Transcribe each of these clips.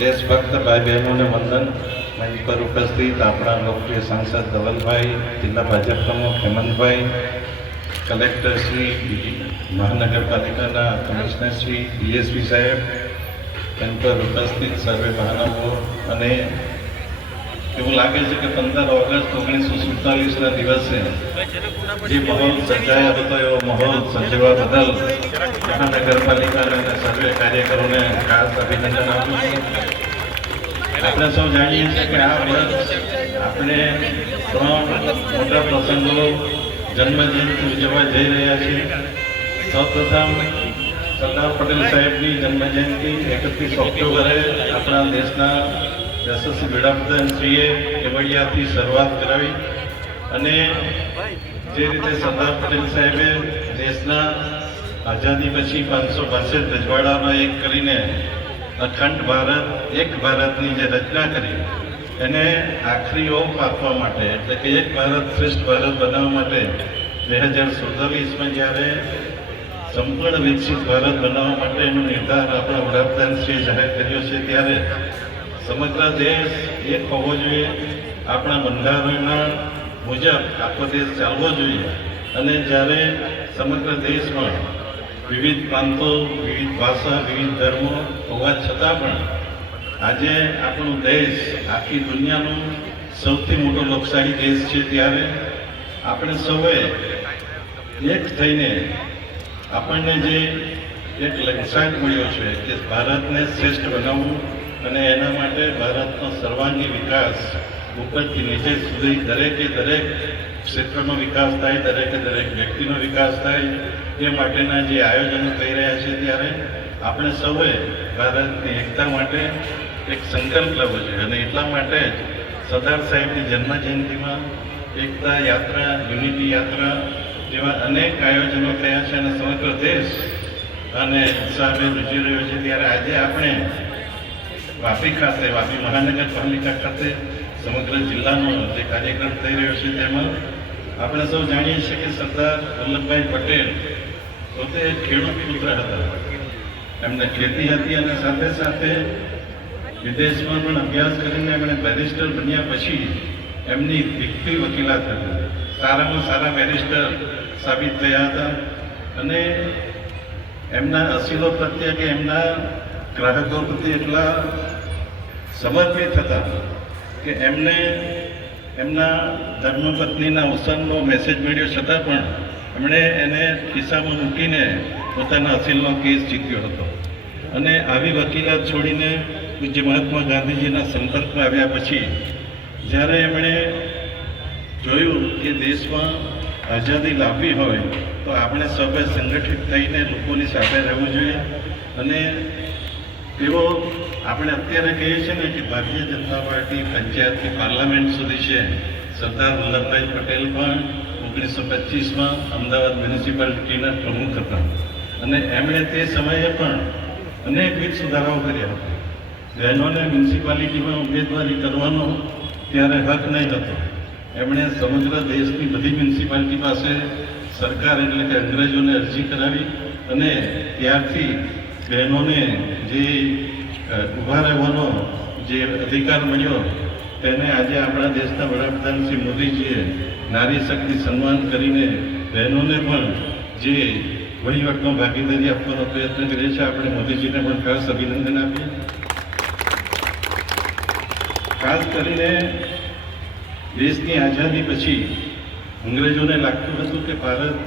દેશભક્ત ભાઈ બહેનોને વંદન. મંચ પર ઉપસ્થિત આપણા લોકપ્રિય સાંસદ ધવલભાઈ, જિલ્લા ભાજપ પ્રમુખ હેમંતભાઈ, કલેક્ટર શ્રી મહાનગરપાલિકાના કમિશનર શ્રી ડીએસપી સાહેબ તેમ પર ઉપસ્થિત સર્વે મહાનુભાવો અને એવું લાગે છે કે પંદર ઓગસ્ટ ઓગણીસો સુડતાલીસના દિવસે જે માહોલ સર્જાયો હતો, એવો માહોલ સર્જવા બદલ મહાનગરપાલિકાના અને સર્વે કાર્યકરોને ખાસ અભિનંદન આપું છું. આપણે સૌ જાણીએ છીએ કે આ વર્ષ આપણે ત્રણ મોટા પ્રસંગો જન્મજયંતિ ઉજવવા જઈ રહ્યા છીએ. સૌપ્રથમ સરદાર પટેલ સાહેબની જન્મજયંતિ એકત્રીસ ઓક્ટોબરે આપણા દેશના યશસ્વી વડાપ્રધાનશ્રીએ કેવડિયાથી શરૂઆત કરાવી અને જે રીતે સરદાર પટેલ સાહેબે દેશના આઝાદી પછી પાંચસો પાસઠ રજવાડામાં એક કરીને અખંડ ભારત, એક ભારતની જે રચના કરી, એને આખરી ઓપ આપવા માટે, એટલે કે એક ભારત શ્રેષ્ઠ ભારત બનાવવા માટે બે હજાર સુડતાલીસમાં જ્યારે સંપૂર્ણ વિકસિત ભારત બનાવવા માટેનો નિર્ધાર આપણા વડાપ્રધાનશ્રીએ જાહેર કર્યો છે, ત્યારે સમગ્ર દેશ એક હોવો જોઈએ. આપણા બંધારણના મુજબ આખો દેશ ચાલવો જોઈએ. અને જ્યારે સમગ્ર દેશમાં વિવિધ પ્રાંતો, વિવિધ ભાષા, વિવિધ ધર્મો હોવા છતાં પણ આજે આપણો દેશ આખી દુનિયાનો સૌથી મોટો લોકશાહી દેશ છે ત્યારે આપણે સૌએ એક થઈને આપણને જે એક લક્ષ્યાંક મળ્યો છે કે ભારતને શ્રેષ્ઠ બનાવવું અને એના માટે ભારતનો સર્વાંગી વિકાસ ઉપરથી નીચે સુધી દરેકે દરેક ક્ષેત્રનો વિકાસ થાય, દરેકે દરેક વ્યક્તિનો વિકાસ થાય, એ માટેના જે આયોજનો થઈ રહ્યા છે ત્યારે આપણે સૌએ ભારતની એકતા માટે એક સંકલ્પ લેવો જોઈએ અને એટલા માટે જ સરદાર સાહેબની જન્મ જયંતિમાં એકતા યાત્રા, યુનિટી યાત્રા જેવા અનેક આયોજનો થયા છે અને સમગ્ર દેશ અને ઉત્સાહને રૂચી રહ્યો છે. ત્યારે આજે આપણે વાપી ખાતે વાપી મહાનગરપાલિકા ખાતે સમગ્ર જિલ્લાનો જે કાર્યક્રમ થઈ રહ્યો છે તેમાં આપણે સૌ જાણીએ છીએ કે સરદાર વલ્લભભાઈ પટેલ પોતે ખેડૂત પુત્ર હતા. એમને ખેતી હતી અને સાથે સાથે વિદેશમાં પણ અભ્યાસ કરીને એમણે બેરિસ્ટર બન્યા પછી એમની દીકરી વકીલાત હતી સારામાં સારા બેરિસ્ટર સાબિત થયા હતા અને એમના અસીલો પ્રત્યે કે એમના ગ્રાહકો પ્રત્યે એટલા સમર્પિત હતા કે એમને, એમના ધર્મપત્નીના અવસાનનો મેસેજ મળ્યો છતાં પણ એમણે એને ખિસ્સામાં મૂકીને પોતાના અસીલનો કેસ જીત્યો હતો. અને આવી વકીલાત છોડીને પૂજ્ય મહાત્મા ગાંધીજીના સંપર્કમાં આવ્યા પછી જ્યારે એમણે જોયું કે દેશમાં આઝાદી લાવવી હોય તો આપણે સૌએ સંગઠિત થઈને લોકોની સાથે રહેવું જોઈએ અને તેઓ આપણે અત્યારે કહીએ છીએ ને કે ભારતીય જનતા પાર્ટી પંચાયતથી પાર્લામેન્ટ સુધી છે. સરદાર વલ્લભભાઈ પટેલ પણ ઓગણીસો પચીસમાં અમદાવાદ મ્યુનિસિપાલિટીના પ્રમુખ હતા. અને એમણે તે સમયે પણ અનેકવિધ સુધારાઓ કર્યા હતા. બહેનોને મ્યુનિસિપાલિટીમાં ઉમેદવારી કરવાનો ત્યારે હક નહીં હતો. એમણે સમગ્ર દેશની બધી મ્યુનિસિપાલિટી પાસે સરકાર એટલે કે અંગ્રેજોને અરજી કરાવી અને ત્યારથી બહેનોને જે ઊભા રહેવાનો જે અધિકાર મળ્યો તેને આજે આપણા દેશના વડાપ્રધાન શ્રી મોદીજીએ નારી શક્તિ સન્માન કરીને બહેનોને પણ જે વહીવટમાં ભાગીદારી આપવાનો પ્રયત્ન કરીએ છીએ આપણે મોદીજીને પણ ખાસ અભિનંદન આપીએ. ખાસ કરીને દેશની આઝાદી પછી અંગ્રેજોને લાગતું હતું કે ભારત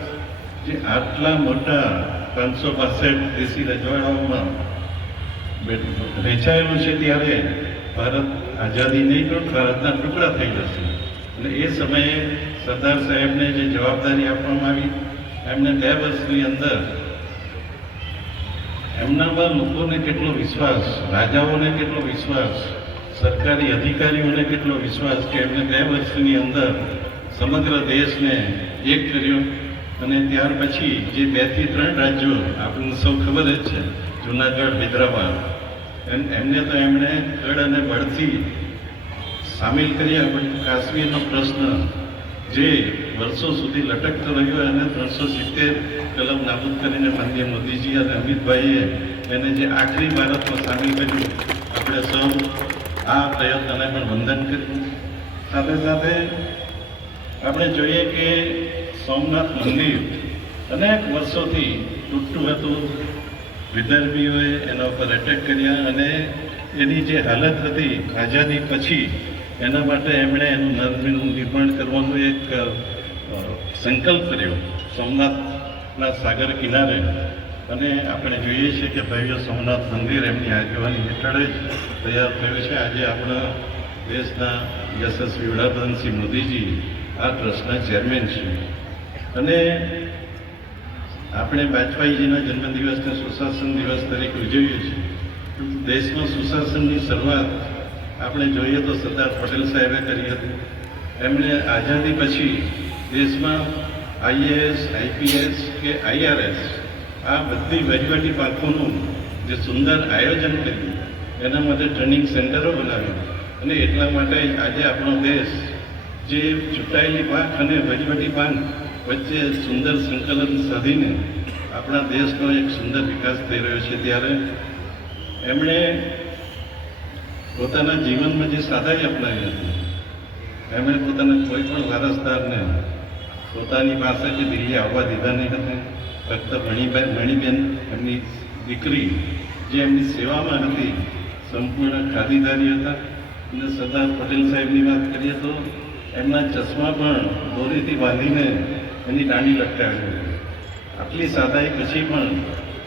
જે આટલા મોટા પાંચસો પાસઠ દેશી રજવાડાઓમાં વહેંચાયેલું છે ત્યારે ભારત આઝાદી નહીં, પણ ભારતના ટુકડા થઈ જશે. અને એ સમયે સરદાર સાહેબને જે જવાબદારી આપવામાં આવી, એમને બે વર્ષની અંદર એમનામાં લોકોને કેટલો વિશ્વાસ, રાજાઓને કેટલો વિશ્વાસ, સરકારી અધિકારીઓને કેટલો વિશ્વાસ કે એમને બે વર્ષની અંદર સમગ્ર દેશને એક કર્યો. અને ત્યાર પછી જે બેથી ત્રણ રાજ્યો, આપણને સૌ ખબર જ છે, જુનાગઢ, હૈદરાબાદ એમને તો એમણે કડ અને બળથી સામેલ કર્યા, પણ કાશ્મીરનો પ્રશ્ન જે વર્ષો સુધી લટકતો રહ્યો અને ત્રણસો સિત્તેર કલમ નાબૂદ કરીને માનનીય મોદીજી અને અમિતભાઈએ એને જે આખરી ભારતમાં સામેલ કર્યું, આપણે સૌ આ પ્રયત્નને પણ વંદન કર્યું. સાથે સાથે આપણે જોઈએ કે સોમનાથ મંદિર અનેક વર્ષોથી તૂટતું હતું. વિદર્ભીઓએ એના ઉપર એટેક કર્યા અને એની જે હાલત હતી આઝાદી પછી, એના માટે એમણે એનું નર્મીનું નિર્માણ કરવાનો એક સંકલ્પ કર્યો સોમનાથના સાગર કિનારે. અને આપણે જોઈએ છીએ કે ભવ્ય સોમનાથ મંદિર એમની આગેવાની હેઠળ જ તૈયાર થયું છે. આજે આપણા દેશના યશસ્વી વડાપ્રધાન મોદીજી આ ટ્રસ્ટના ચેરમેન છે. અને આપણે વાજપેયીજીના જન્મદિવસને સુશાસન દિવસ તરીકે ઉજવીએ છીએ. દેશમાં સુશાસનની શરૂઆત આપણે જોઈએ તો સરદાર પટેલ સાહેબે કરી હતી. એમણે આઝાદી પછી દેશમાં આઈએએસ, આઈપીએસ કે આઈઆરએસ આ બધી વહીવટી પાકોનું જે સુંદર આયોજન કર્યું, એના માટે ટ્રેનિંગ સેન્ટરો બનાવ્યું અને એટલા માટે આજે આપણો દેશ જે ચૂંટાયેલી પાંખ અને વહીવટી પાંખ વચ્ચે સુંદર સંકલન સાધીને આપણા દેશનો એક સુંદર વિકાસ થઈ રહ્યો છે ત્યારે એમણે પોતાના જીવનમાં જે સાદાઈ અપનાવી હતી, એમણે પોતાના કોઈ પણ વારસદારને પોતાની પાસેથી દિલ્હી આવવા દીધા નહીં હતા. ફક્ત મણીબેન મણીબેન એમની દીકરી, જે એમની સેવામાં હતી, સંપૂર્ણ ખાદીદારી હતા. અને સરદાર પટેલ સાહેબની વાત કરીએ તો એમના ચશ્મા પણ દોરીથી બાંધીને એની નાની લટકાવી આટલી સાદાઈ પછી પણ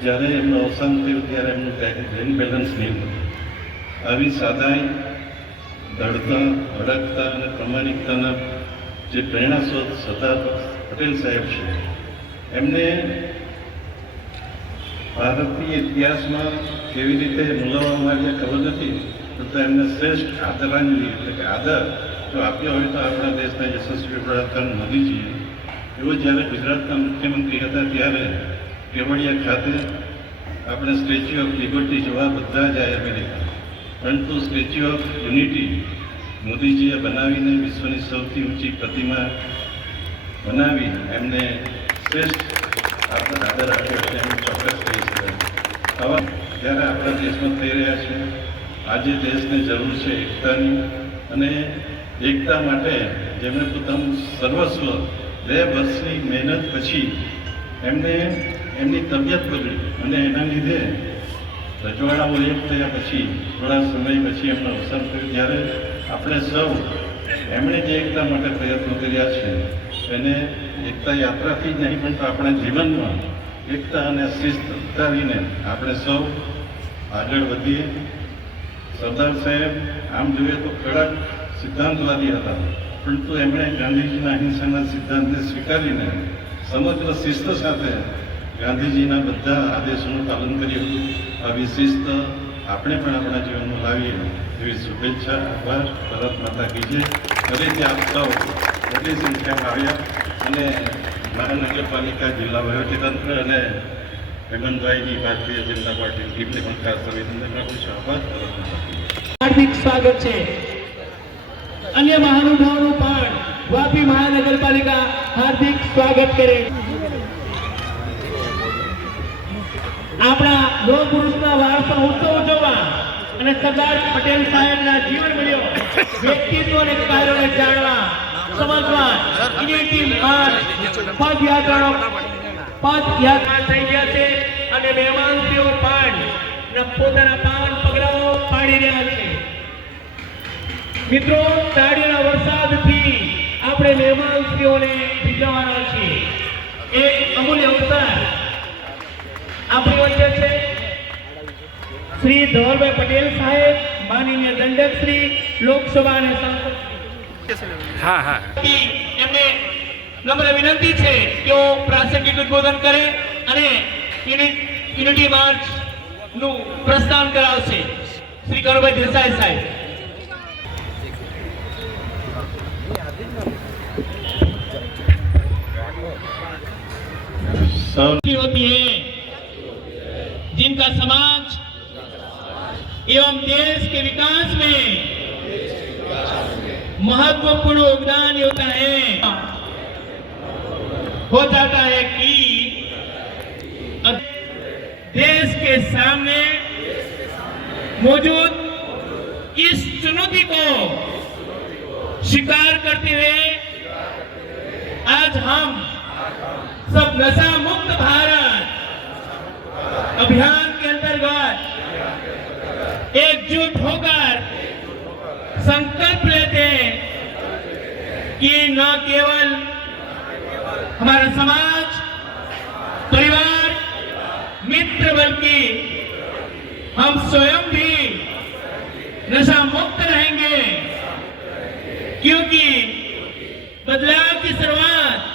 જ્યારે એમનું અવસાન થયું ત્યારે એમનું બેંક બેલેન્સ નહીં આવી સાદાઈ દળતા ભડકતા અને પ્રમાણિકતાના જે પ્રેરણા સ્ત્રોત સરદાર પટેલ સાહેબ છે, એમને ભારતીય ઇતિહાસમાં કેવી રીતે મૂલવવામાં આવ્યા ખબર નથી તો એમને શ્રેષ્ઠ આદરાંજલિ એટલે કે આદર જો આપ્યો હોય તો આપણા દેશના યશસ્વી વડાપ્રધાન મોદીજીએ એવો જ્યારે ગુજરાતના મુખ્યમંત્રી હતા ત્યારે કેવડિયા ખાતે આપણે સ્ટેચ્યુ ઓફ લિબર્ટી જોવા બધા જ આવ્યા પરંતુ સ્ટેચ્યુ ઓફ યુનિટી મોદીજીએ બનાવીને વિશ્વની સૌથી ઊંચી પ્રતિમા બનાવી એમને શ્રેષ્ઠ આપણા આદર આપ્યો છે એમ ચોક્કસ કહી શકાય આવા જ્યારે આપણા દેશમાં થઈ રહ્યા છે, આજે દેશને જરૂર છે એકતાની અને એકતા માટે જેમણે પોતાનું સર્વસ્વ બે વર્ષની મહેનત પછી એમને એમની તબિયત બગડી અને એના લીધે રજવાડાઓ એક થયા પછી થોડા સમય પછી એમનો અવસર થયો. ત્યારે આપણે સૌ એમણે જે એકતા માટે પ્રયત્નો કર્યા છે, એને એકતા યાત્રાથી જ નહીં, પણ આપણા જીવનમાં એકતા અને શિસ્ત ઉતારીને આપણે સૌ આગળ વધીએ. સરદાર સાહેબ, આમ જોઈએ તો કડક સિદ્ધાંતવાદી હતા. પરંતુ એમણે ગાંધીજીના અહિંસાના સિદ્ધાંતને સ્વીકારીને સમગ્ર શિસ્ત સાથે ગાંધીજીના બધા આદેશોનું પાલન કર્યું હતું. આવી શિસ્ત આપણે પણ આપણા જીવનમાં લાવીએ એવી શુભેચ્છા, આભાર, ભારત માતા કીજે ફરીથી આપ સૌ મોટી સંખ્યામાં આવ્યા અને મહાનગરપાલિકા જિલ્લા વહીવટીતંત્ર અને હેમંતભાઈની ભારતીય જનતા પાર્ટી ટીમને પણ ખાસ અભિનંદન આપું છું. આભાર. હાર્દિક સ્વાગત છે. અન્ય મહાનુભાવોનું પણ વાપી મહાનગરપાલિકા હાર્દિક સ્વાગત કરે. આપણા લોહ પુરુષના વારસા ઉત્સવ ઉજવવા અને સરદાર પટેલ સાહેબના જીવન મૂલ્યો વ્યક્તિત્વ અને કાર્યોને જાણવા સમજવા યુનિટી માર્ચ પદયાત્રાનો પદયાત્રા થઈ ગયા છે અને મહેમાનશ્રીઓ પણ ન- પોતાના પાવન પગલાઓ પાડી રહ્યા છે. મિત્રો તાળીઓના વરસાદથી આપણે મહેમાનશ્રીઓને ભીજવવાના છીએ. એક અમૂલ્ય અવસાર આપણી વચ્ચે છે. શ્રી ધવલભાઈ પટેલ સાહેબ માનનીય દંડક શ્રી લોકસભા અને સંસદ. હા હા. એમને નમ્ર વિનંતી છે તેઓ પ્રાસંગિક ઉદ્બોધન કરે અને યુનિ- યુનિટી માર્ચનું પ્રસ્થાન કરાવશે. શ્રી કરુભાઈ દેસાઈ સાહેબ. होती है, जिनका समाज एवं देश के विकास में महत्वपूर्ण योगदान होता है। हो जाता है कि देश के सामने मौजूद इस चुनौती को स्वीकार करते हुए आज हम सब नशा मुक्त भारत। अभियान के अंतर्गत एकजुट होकर संकल्प लेते हैं कि न केवल हमारा समाज, परिवार, मित्र, बल्कि हम स्वयं भी नशा मुक्त रहेंगे। क्योंकि बदलाव की शुरुआत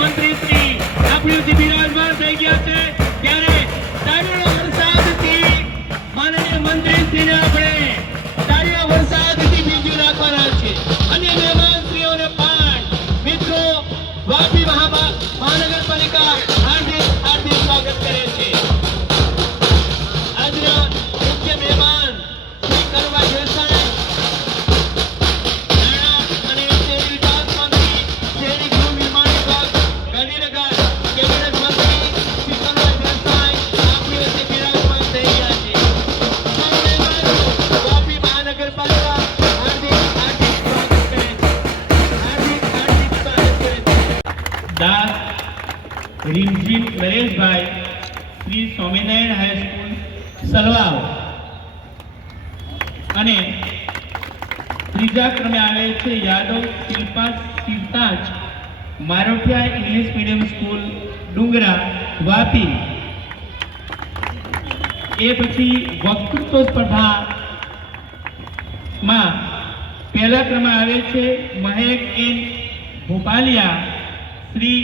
મંત્રી શ્રી બિરાજમાન થઈ ગયા છે. ત્યારે વરસાદથી માનનીય મંત્રી શ્રીને આપણે દાસ રીમજીત નરેશભાઈ શ્રી સ્વામિનારાયણ હાઈસ્કૂલ સલવાવ અને ત્રીજા ક્રમે આવે છે Yadav Shilpa Shivtaj Marothiya English medium school, Dungra, Vapi. એ પછી વક્તૃત્વ સ્પર્ધામાં પહેલા ક્રમે આવે છે Mahek N Bhopaliya Shri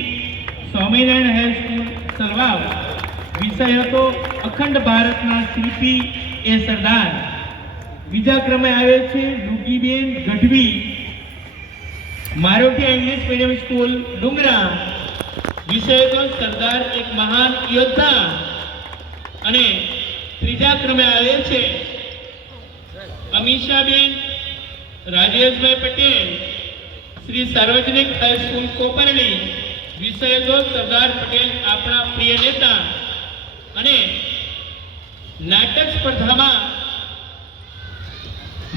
Swaminarayan high school Salvav વિષય હતો અખંડ ભારતના શિલ્પી એ સરદાર. બીજા ક્રમે આવે છે Lugiben Gadhvi. Maroti English medium school Dungra. વિષય હતો સરદાર એક મહાન યોદ્ધા. અને ત્રીજા ક્રમે આવે છે અમીષાબેન રાજેશભાઈ પટેલ. શ્રી સાર્વજનિક હાઈસ્કૂલ કોપરણી વિષય હતો સરદાર પટેલ આપણા પ્રિય નેતા અને નાટક સ્પર્ધામાં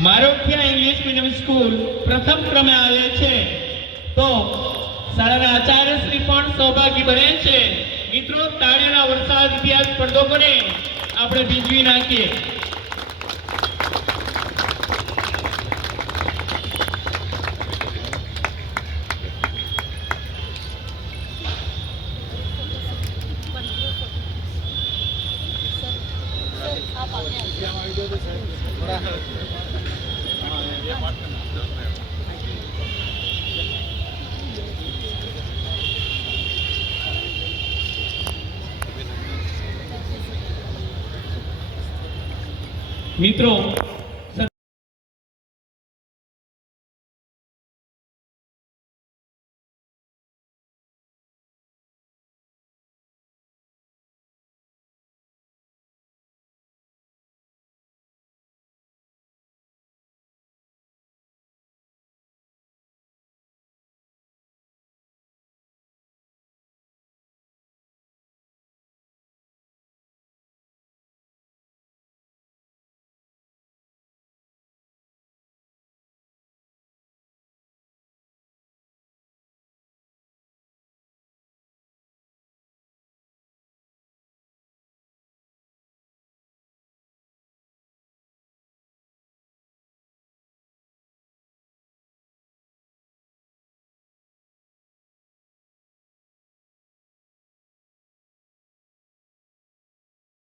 મારોઠિયા ઇંગ્લિશ મીડિયમ સ્કૂલ પ્રથમ ક્રમે આવે છે. તો શાળાના આચાર્યશ્રી પણ સૌભાગી બને છે. મિત્રો તાળીના વરસાદ ઇતિહાસ સ્પર્ધકોને આપણે ભીંજવી નાખીએ? મિત્રો